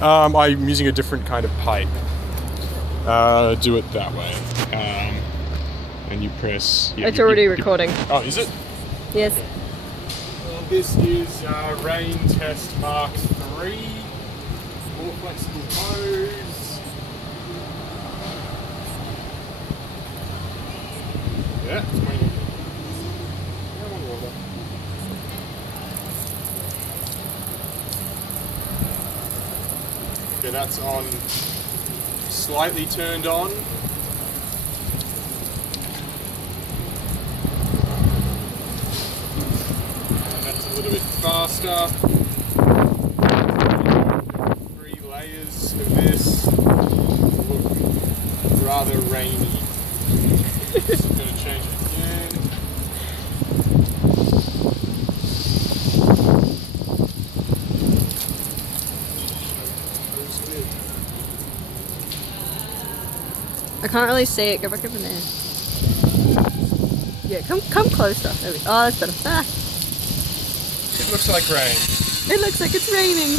I'm using a different kind of pipe. Do it that way. And you press... Yeah, It's already recording. Oh, is it? Yes. Well, this is Rain Test Mark 3. More flexible hose. Yeah, it's going on water. Okay, that's on. Slightly turned on. And that's a little bit faster. 3 layers of this. Look rather rainy. Just going to change it again. I can't really see it. Go back over there. Yeah, come closer. There we go. Oh, that's better. Ah, It looks like rain. it looks like it's raining.